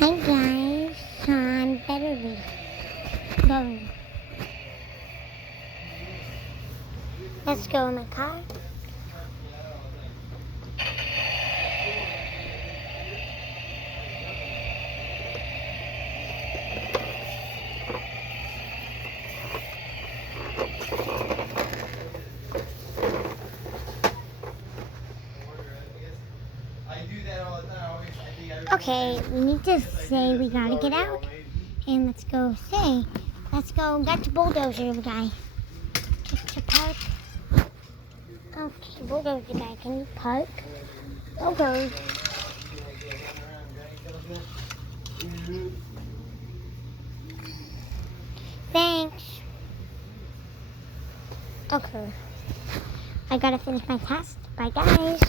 Hi guys, I'm better be going. Let's go in my car. Okay, we need to say we gotta get out. And let's go say, let's go get the bulldozer guy. Just to park. Okay, bulldozer guy, can you park? Okay. Thanks. Okay. I gotta finish my test. Bye guys.